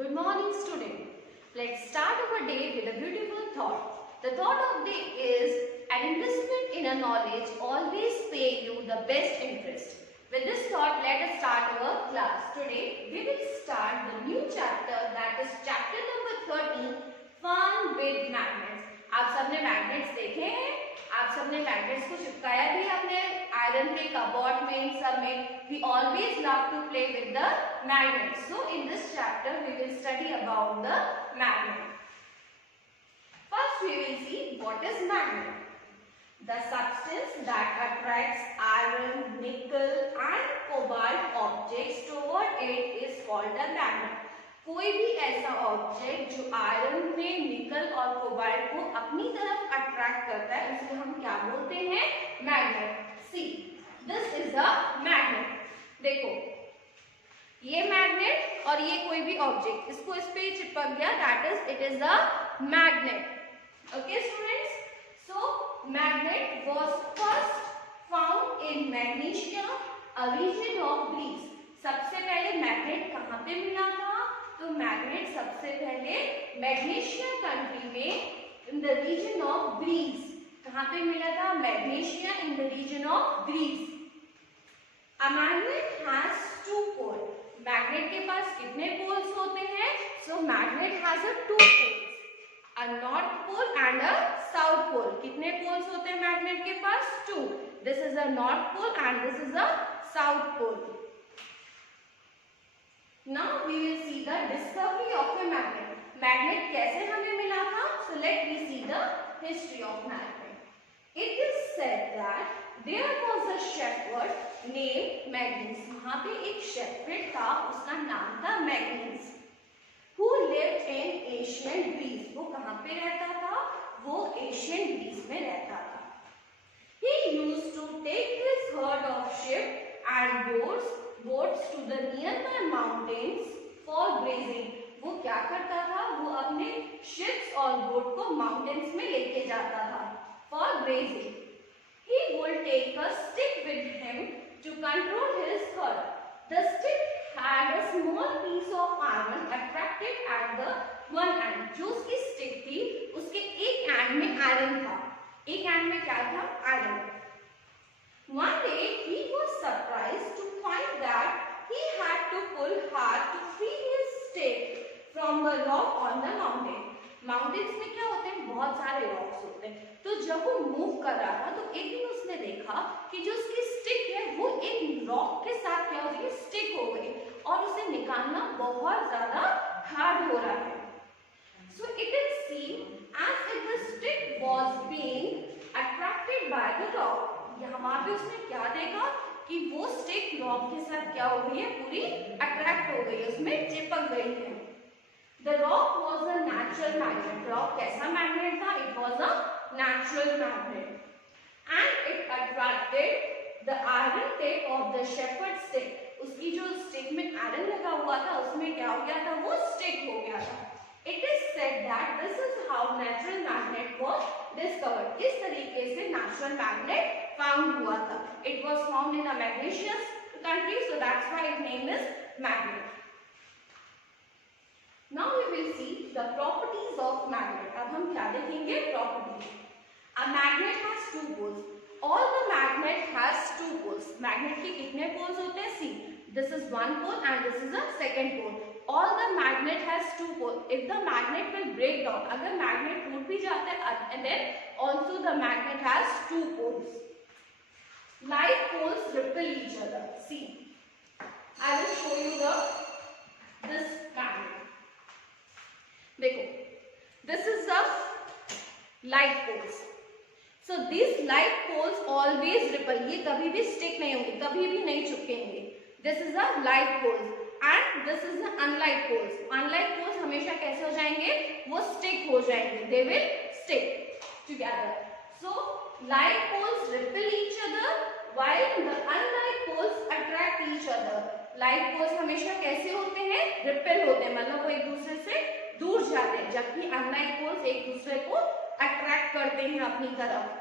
Good morning, student. Let's start our day with a beautiful thought. The thought of the day is an investment in a knowledge always pay you the best interest. With this thought, let us start our class. Today, we will start the new chapter, that is chapter number 13, Fun with Magnets. आप सबने मैग्नेट्स देखे हैं? आप सबने मैग्नेट्स को चिपकाया भी अपने आयरन पे, कबोर्ड में, इन सब में. We always love to play with the magnets. So in this chapter we will study about the magnet. First we will see what is magnet. The substance that attracts iron, nickel and cobalt objects toward it is called a magnet. कोई भी ऐसा ऑब्जेक्ट जो आयरन में, निकल और कोबाल्ट को अपनी तरफ अट्रैक्ट करता है, उसे हम क्या बोलते हैं? Magnet. See, this is the magnet. देखो, ये मैग्नेट और ये कोई भी ऑब्जेक्ट, इसको इस पे चिपक गया, that is it is the magnet. Okay students, so magnet was first found in Magnesia, a region of Greece. सबसे पहले मैग्नेट कहाँ पे मिला था? तो मैग्नेट सबसे पहले मैग्नीशिया कंट्री में, in the region of Greece. कहाँ पे मिला था? Magnesia in the region of Greece. A magnet has two poles. Magnet के पास कितने पोल्स होते हैं? So magnet has a two poles, a north pole and a south pole. कितने पोल्स होते हैं मैग्नेट के पास? Two. This is a north pole and this is a south pole. Now we will see the discovery of a magnet. Magnet कैसे हमें मिला था? So let me see the history of magnet. It is said that there was a shepherd named Magnus. वहाँ पे एक शेफर्ड था, उसका नाम था manganese, who lived in ancient Greece. वो कहाँ पे रहता था? वो एशियन ग्रीस में रहता था. He used to take his herd of sheep and boats to the nearby mountains for grazing. वो क्या करता था? वो अपने ships और बोट को माउंटेन्स में लेके जाता था for grazing. He would take a stick with him to control his herd. The stick had a small piece of iron attracted at the one end. जो उसकी स्टिक थी, उसके एक एंड में आयरन था. एक एंड में क्या था? Iron. One day he was surprised to find that he had to pull hard to free his stick from the rock on the mountain. Mountains में क्या होते हैं? बहुत सारे रॉक्स होते हैं. तो जब वो मूव कर रहा था तो एक दिन उसने देखा कि जो उसकी स्टिक है वो एक रॉक के साथ क्या हो गई? स्टिक हो गई और उसे निकालना बहुत ज्यादा हार्ड हो रहा है. So it is seen as if the stick was being attracted by the rock. यहाँ पे उसने क्या देखा कि वो स्टिक रॉक के साथ क्या हो गई है? पूरी अट्रैक्ट हो गई है, उसमें चिपक गई है. The rock was a natural magnet. Rock कैसा मैग्नेट था? It was a natural magnet, and it attracted the iron tip of the shepherd stick. उसकी जो स्टिक में आयरन लगा हुआ था, उसमें क्या हो गया था? वो स्टिक हो गया था. It is said that this is how natural magnet was discovered. इस तरीके से natural magnet found हुआ था. It was found in a magnesious country, so that's why its name is magnet. Now we will see the properties of magnet. अब हम क्या देखेंगे? Properties. A magnet has two poles. All the magnet has two poles. Magnet के कितने poles होते हैं? See, this is one pole and this is a second pole. All the magnet has two poles. If the magnet will break down, अगर magnet टूट भी जाता है, and then also the magnet has two poles. Like poles repel each other. See, I will show you this magnet. देखो, this is the like poles. So these like poles always repel. ये कभी भी stick नहीं होंगे, कभी भी नहीं चिपकेंगे. This is a like poles and this is the unlike poles. Unlike poles हमेशा कैसे हो जाएंगे? वो stick हो जाएंगे. They will stick together. So like poles repel each other while the unlike poles attract each other. Like poles हमेशा कैसे होते हैं? Repel होते हैं, मतलब वो एक दूसरे से दूर जाते हैं, जबकि unlike poles एक दूसरे को अट्रैक्ट करते हैं अपनी तरफ.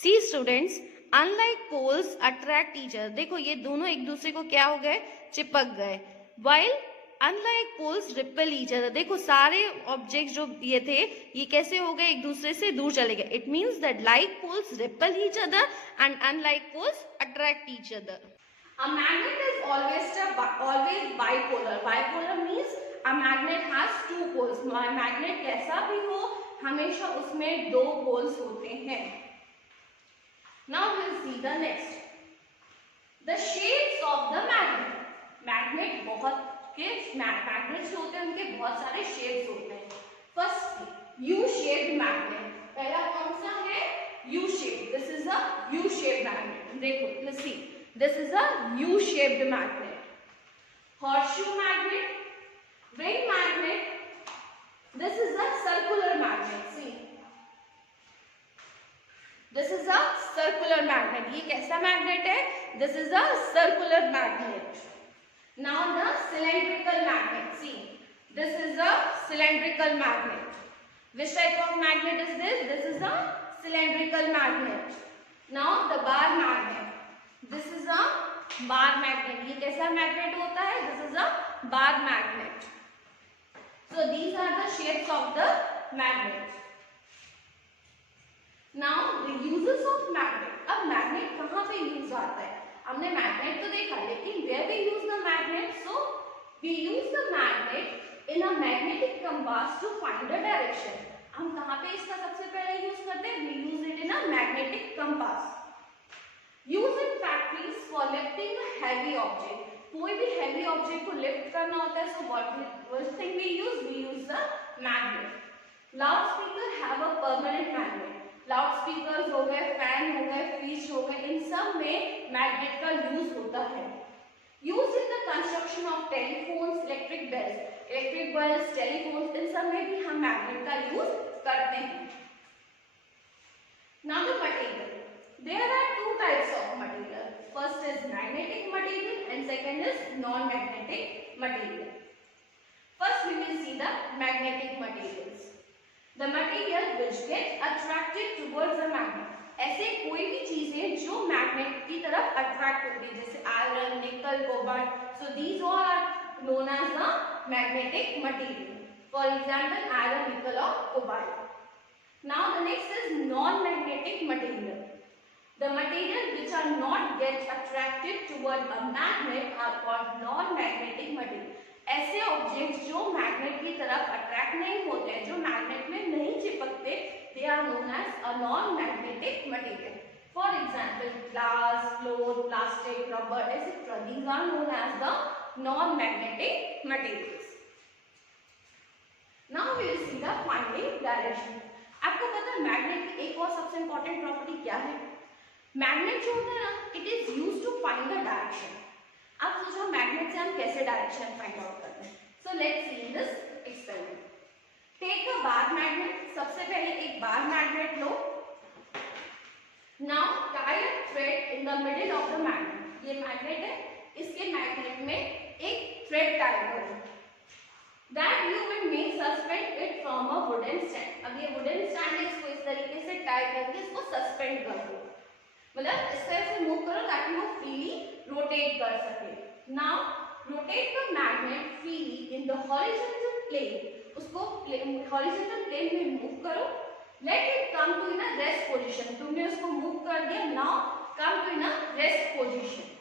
See students, unlike poles attract each other. देखो ये दोनों एक दूसरे को क्या हो गए? चिपक गए. While unlike poles repel each other. देखो सारे ऑब्जेक्ट जो ये थे ये कैसे हो गए, एक दूसरे से दूर चले गए। It means that like poles repel each other and unlike poles attract each other. A magnet is always bipolar. Bipolar means a magnet has two poles. Magnet कैसा भी हो हमेशा उसमें दो पोल्स होते हैं। Now we'll see the next. The shapes of the magnet. Magnet बहुत के मैग्नेट्स होते हैं उनके बहुत सारे शेप्स होते हैं। फर्स्ट यू शेप्ड मैग्नेट, पहला कौन सा है, U shape. This is a U shaped magnet. देखो let's see, this is a U-shaped magnet. Horseshoe magnet, ring magnet. This is a circular magnet. See, this is a circular magnet. ये कैसा मैग्नेट है? This is a circular magnet. Now the cylindrical magnet. See, this is a cylindrical magnet. Which type of magnet is this? This is a cylindrical magnet. Now the bar magnet. This is a bar magnet. ये कैसा मैग्नेट होता है? This is a bar magnet. So these are the shapes of the magnet. Now the uses of magnet. अब मैग्नेट कहाँ पे यूज आता है? हमने मैग्नेट तो देखा, लेकिन where we use the magnet? So we use the magnet in a magnetic compass to find the direction. हम कहाँ पे इसका सबसे पहले यूज करते हैं? We use it in a magnetic compass. Use in factories for lifting a heavy object. कोई भी heavy object को lift करना होता है, so what thing we use the magnet. Loudspeaker have a permanent magnet. Loudspeakers हो गए, fan हो गए, fridge हो गए, इन सब में magnet का use होता है. Use in the construction of telephones, electric bells, telephones, इन सब में भी हम magnet का use करते हैं. Now the material. There are two types of material. First is magnetic material and second is non-magnetic material. First we will see the magnetic materials. The material which get attracted towards the magnet. ऐसे कोई भी चीजें जो मैग्नेट की तरफ अट्रैक्ट होती है, जैसे आयरन, निकल, cobalt. So these all are known as the magnetic material. For example, iron, nickel or cobalt. Now the next is non-magnetic material. The material which are not get attracted toward a magnet are called non-magnetic material. ऐसे ऑब्जेक्ट जो मैग्नेट की तरफ अट्रैक्ट नहीं होते हैं, जो मैग्नेट में नहीं चिपकते, they are known as a non-magnetic material. For example, glass, cloth, plastic, rubber, etc. These are known as the non-magnetic materials. Now we will see the finding direction. आपको पता है मैग्नेट की एक और सबसे इंपॉर्टेंट प्रॉपर्टी क्या है? मैग्नेट जो होता है ना, it is used to find the direction. आप सोचो मैग्नेट से हम कैसे डायरेक्शन फाइंड आउट करते हैं. So let's see in this experiment. Take a bar magnet. सबसे पहले एक बार मैग्नेट लो. Now tie a thread in the middle of the magnet. ये मैग्नेट है, इसके मैग्नेट में एक थ्रेड टाई करो. That you will make suspend it from a wooden stand. अब ये wooden stand है, इसको इस तरीके से टाई करके इसको सस्पेंड कर दो. मतलब इस तरह से मूव करो ताकि वो फ्रीली रोटेट कर सके. Now rotate the magnet freely in the horizontal plane. उसको हॉरिजॉन्टल प्लेन में मूव करो. Let it come to in a rest position. तुमने उसको मूव कर दिया. Now come to in a rest position.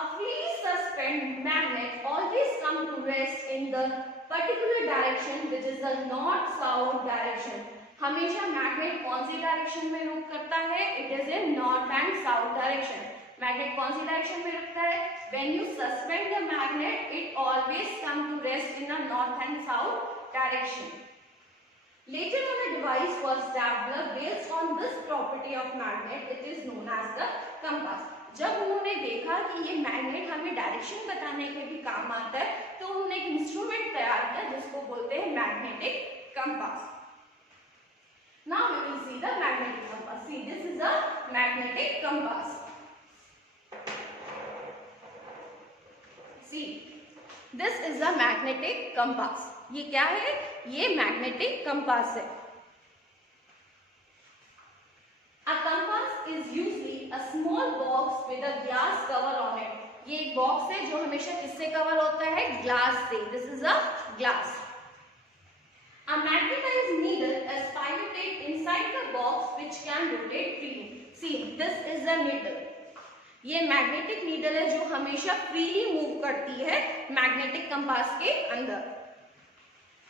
A freely suspended magnet always come to rest in the particular direction which is the north-south direction. हमेशा magnet कौन सी direction में रुक करता है? It is in north and south direction. Magnet कौन सी direction में रुकता है? When you suspend the magnet it always come to rest in the north and south direction. Later on a device was developed based on this property of magnet. It is known as the compass. जब उन्होंने देखा कि ये मैग्नेट हमें डायरेक्शन बताने के भी काम आता है, तो उन्होंने एक इंस्ट्रूमेंट तैयार किया जिसको बोलते हैं magnetic compass. Now we will see the magnetic compass. See, this is a magnetic compass. See, this is a magnetic compass. ये क्या है? ये मैग्नेटिक कंपास है. A compass is usually a small box with a glass cover on it. ये एक एक बॉक्स है जो हमेशा किससे कवर होता है, ग्लास से. This is a glass. A magnetized needle is pivoted inside the box which can rotate freely. See, this is the needle. ये मैग्नेटिक नीडल है जो हमेशा फ्रीली मूव करती है मैग्नेटिक कंपास के अंदर.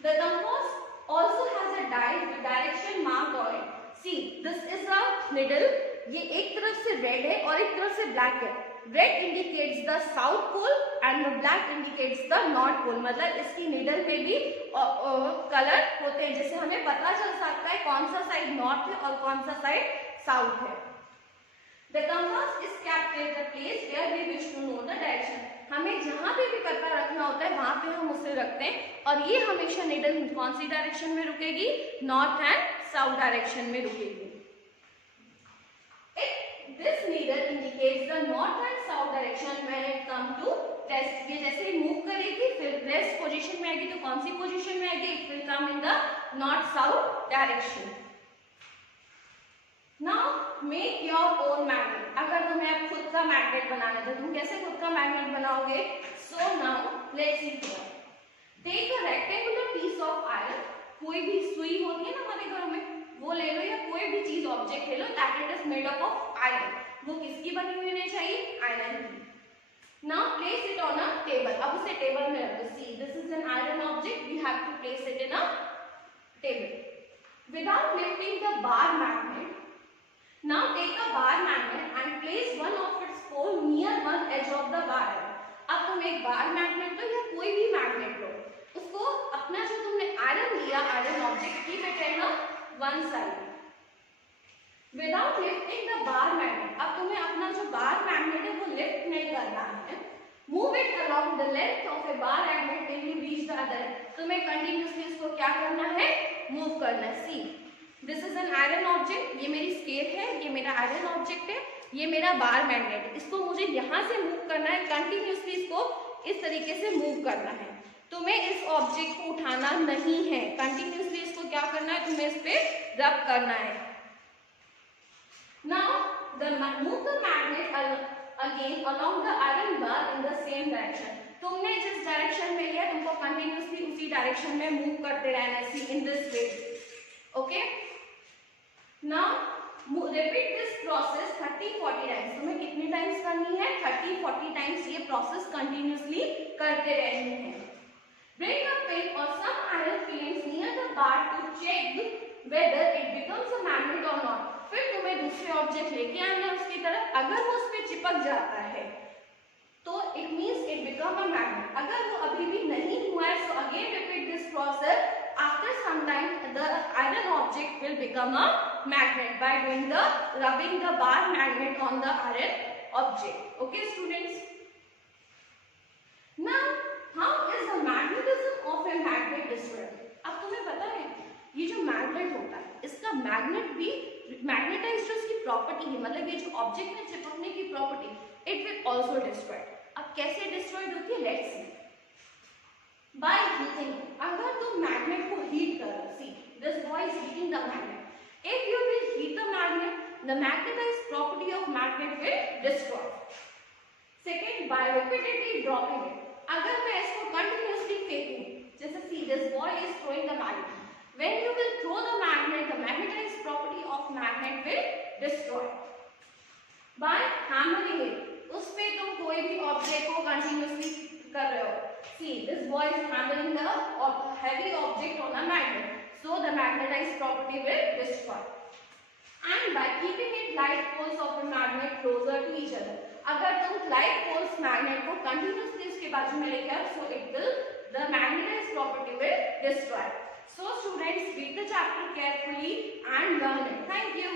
The compass also has a dial with direction marked on it. See, this is a needle. ये एक तरफ से रेड है और एक तरफ से ब्लैक है. Red indicates the south pole and the black indicates the north pole. मतलब इसकी नीडल में भी कलर होते हैं जिससे हमें पता चल सकता है कौन सा साइड नॉर्थ है और कौन सा साइड साउथ है. The compass is kept at the place where we wish to know the direction. हमें जहाँ पे भी पता रखना होता है वहाँ पे हम उसे रखते हैं और ये हमेशा नीडल कौन सी डायरेक्शन में रुकेगी, नॉर्थ एंड साउथ डायरेक्शन में रुकेगी. This needle indicates the north and south direction when it come to rest. ये जैसे ही मूव करेगी फिर रेस्ट पोजीशन में आएगी तो कौन सी पोजीशन में आएगी, it will come in the north south direction. Now make your own magnet. अगर तुम्हें अब खुद का मैग्नेट बनाना है तो तुम कैसे खुद का मैग्नेट बनाओगे? So now let's see here. Take a rectangular piece of iron. कोई भी सुई होती है ना हमारे घरों में, वो ले लो या कोई भी चीज ऑब्जेक्ट ले लो that it is made up of iron. वो किसकी बनी हुई होनी चाहिए, आयरन की. Now place it on a table. अब उसे टेबल में रखो. See this is an iron object, we have to place it in a table without lifting the bar magnet. Now take a bar magnet and place one of its pole near one edge of the bar. अब तुम एक bar magnet लो या कोई भी मैग्नेट लो, उसको अपना जो तुमने आयरन लिया, आयरन ऑब्जेक्ट की बेटे one side without lifting the bar magnet. अब तुम्हें अपना जो बार मैग्नेट है वो लिफ्ट नहीं करना है. Move it along the length of A bar magnet till you reach the other. तुम्हें कंटिन्यूअसली इसको क्या करना है, मूव करना है. सी this is an iron object, ये मेरी स्केल है, ये मेरा आयरन ऑब्जेक्ट है, ये मेरा बार मैग्नेट. इसको मुझे यहाँ से मूव करना है, कंटिन्यूअसली इसको इस तरीके से मूव करना है. तुम्हें इस ऑब्जेक्ट को उठाना नहीं है, कंटिन्यूअसली इसको क्या करना है, तुम्हें इस पे रब करना है. Now move the magnet again along the iron bar in the same direction. तुमने जिस डायरेक्शन में लिया तुमको कंटिन्यूअसली उसी डायरेक्शन में मूव करते रहना है. See in this way. Okay. Now repeat this process 30-40 times. तुम्हें कितनी टाइम्स करनी है, 30-40 टाइम्स ये प्रोसेस कंटिन्यूअसली करते रहनी है. Bring a pin or some iron filings near the bar to check whether it becomes a magnet or not. फिर तुम्हें दूसरे ऑब्जेक्ट लेके आना है उसकी तरफ. अगर वो उस पे चिपक जाता है तो it means it become a magnet. अगर वो अभी भी नहीं हुआ है so again repeat this process. After some time the iron object will become a magnet by doing the rubbing the bar magnet on the iron object. Okay students. Now how is the magnetism of a magnet described? अब तुम्हें पता है ये जो मैग्नेट होता है इसका मैग्नेट भी मैग्नेटाइज जो इसकी प्रॉपर्टी है, मतलब ये जो ऑब्जेक्ट में चिपकने की property, it will also destroyed. अब कैसे डिस्ट्रॉयड होती है, लेट्स सी. By heating. अगर तुम मैग्नेट को हीट करो, see this boy is heating the magnet. If you will heat the magnet, the magnetized property of magnet will destroy. Second, by repeatedly dropping it. अगर मैं इसको continuously फेंकूं, जैसे see this boy is throwing the magnet. When you will throw the magnet, the magnetized property of magnet will destroy. By hammering it. उस पे तुम कोई भी ऑब्जेक्ट को continuously कर रहे हो. See this boy is hammering the heavy object on a magnet. So the magnetized property will destroy. And by keeping it light poles of a magnet closer to each other. अगर तुम light poles magnet को continuously इसके बाजू में लेकर आओ, so it will the magnetized property will destroy. So students read the chapter carefully and learn it. Thank you.